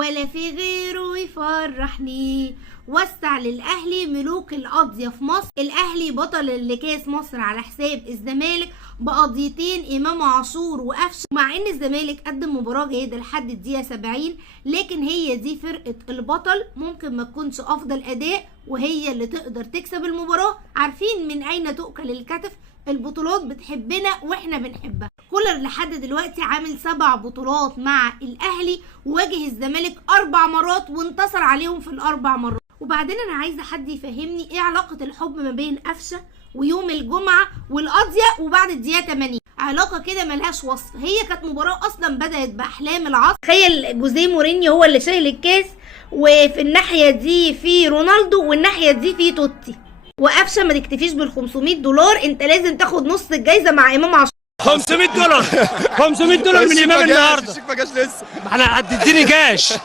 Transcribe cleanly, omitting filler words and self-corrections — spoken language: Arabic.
ولا في غيره يفرحني. وسع للاهلي ملوك القضيه في مصر. الاهلي بطل لكاس مصر على حساب الزمالك بقضيتين امام عاشور وقفشه. مع ان الزمالك قدم مباراه جيده لحد الدقيقه 70، لكن هي دي فرقه البطل، ممكن ما تكونش افضل اداء وهي اللي تقدر تكسب المباراه. عارفين من اين تؤكل الكتف؟ البطولات بتحبنا واحنا بنحبها. كولر لحد دلوقتي عامل 7 بطولات مع الاهلي، وواجه الزمالك 4 مرات وانتصر عليهم في ال4 مرات. وبعدين انا عايزه حد يفهمني ايه علاقه الحب ما بين قفشه ويوم الجمعه والقضيه وبعد الدقيقه 80؟ علاقه كده ملهاش وصف. هي كانت مباراه اصلا بدات باحلام العصر. تخيل جوزيه مورينيو هو اللي شايل الكاس، وفي الناحيه دي في رونالدو والناحيه دي في توتي. وقفشه ما تكتفيش بال$500، انت لازم تاخد نص الجايزه مع امام عاشور. $500 $500 من امام النهارده. الشيك ما جاش لسه. ما احنا هتديني كاش.